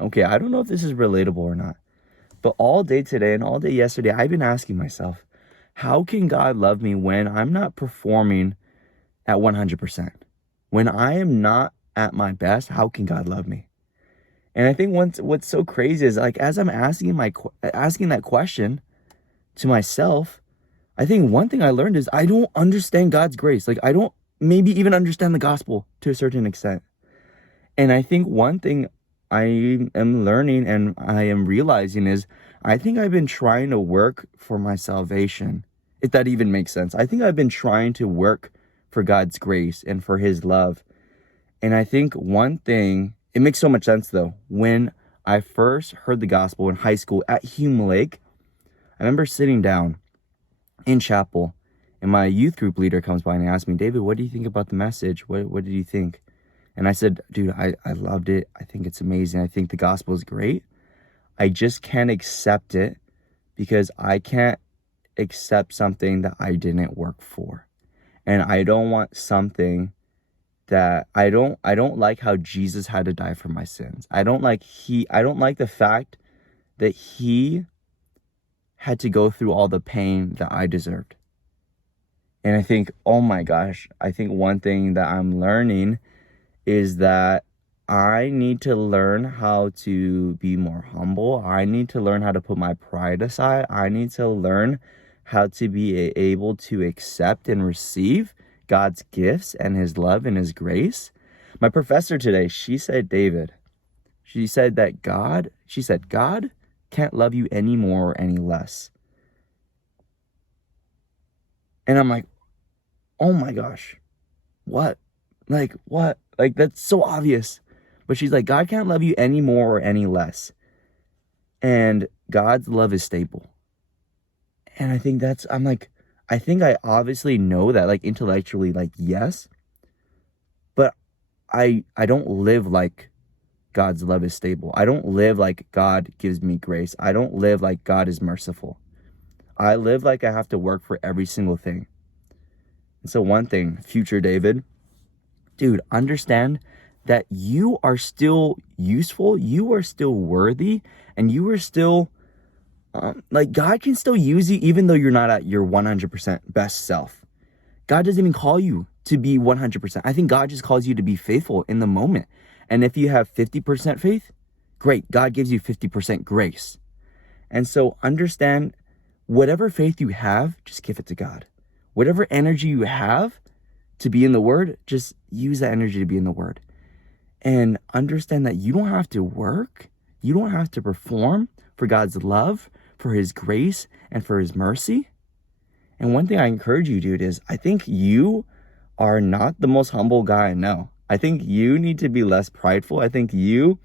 Okay, I don't know if this is relatable or not, but all day today and all day yesterday, I've been asking myself, how can God love me when I'm not performing at 100%? When I am not at my best, how can God love me? And I think what's so crazy is like as I'm asking that question to myself, I think one thing I learned is I don't understand God's grace. Like I don't maybe even understand the gospel to a certain extent. And I think one thing I am learning and I am realizing is I think I've been trying to work for my salvation, if that even makes sense. I think I've been trying to work for God's grace and for his love. And I think one thing, it makes so much sense though. When I first heard the gospel in high school at Hume Lake, I remember sitting down in chapel and my youth group leader comes by and he asked me, David, what do you think about the message? What did you think? And I said, dude, I loved it. I think it's amazing. I think the gospel is great. I just can't accept it because I can't accept something that I didn't work for. And I don't want something that I don't like how Jesus had to die for my sins. I don't like the fact that he had to go through all the pain that I deserved. And I think, oh my gosh, I think one thing that I'm learning is that I need to learn how to be more humble. I need to learn how to put my pride aside. I need to learn how to be able to accept and receive God's gifts and his love and his grace. My professor today, she said that God can't love you any more or any less. And I'm like, oh my gosh, what? Like, what? Like, that's so obvious. But she's like, God can't love you any more or any less. And God's love is stable. And I think I obviously know that, like, intellectually, like, yes. But I don't live like God's love is stable. I don't live like God gives me grace. I don't live like God is merciful. I live like I have to work for every single thing. And so one thing, future David, dude, understand that you are still useful, you are still worthy, and you are still, like, God can still use you even though you're not at your 100% best self. God doesn't even call you to be 100%. I think God just calls you to be faithful in the moment. And if you have 50% faith, great, God gives you 50% grace. And so understand, whatever faith you have, just give it to God. Whatever energy you have to be in the word, just use that energy to be in the word. And understand that you don't have to work, you don't have to perform for God's love, for his grace, and for his mercy. And one thing I encourage you, dude, is I think you are not the most humble guy I know. I think you need to be less prideful. I think you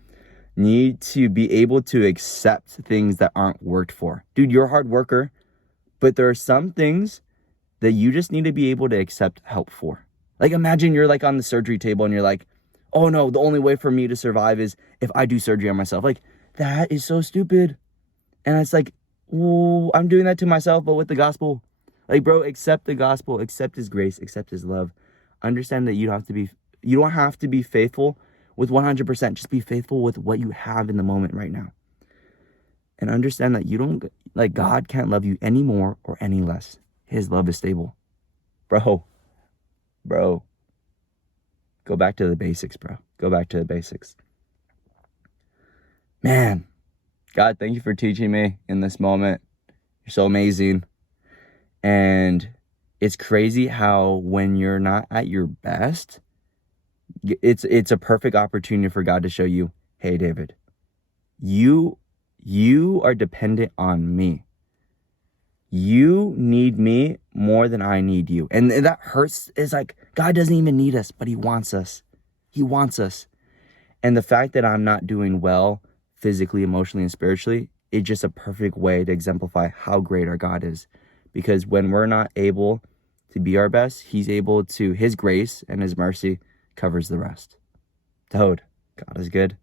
need to be able to accept things that aren't worked for. Dude, you're a hard worker, but there are some things that you just need to be able to accept help for. Like, imagine you're like on the surgery table and you're like, oh no, the only way for me to survive is if I do surgery on myself. Like, that is so stupid. And it's like, oh, I'm doing that to myself, but with the gospel. Like, bro, accept the gospel, accept his grace, accept his love. Understand that you don't have to be faithful with 100%. Just be faithful with what you have in the moment right now. And understand that God can't love you any more or any less. His love is stable. Bro, go back to the basics, bro. Go back to the basics. Man, God, thank you for teaching me in this moment. You're so amazing. And it's crazy how when you're not at your best, it's a perfect opportunity for God to show you, hey, David, you are dependent on me. You need me more than I need you. And that hurts. It's like God doesn't even need us, but he wants us. He wants us. And the fact that I'm not doing well physically, emotionally, and spiritually, it's just a perfect way to exemplify how great our God is. Because when we're not able to be our best, his grace and his mercy covers the rest. Toad, God is good.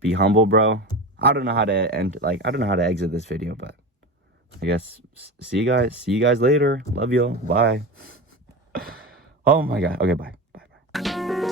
Be humble, bro. I don't know how to exit this video, but I guess see you guys later. Love you. Bye. Oh my God. Okay, bye. Bye.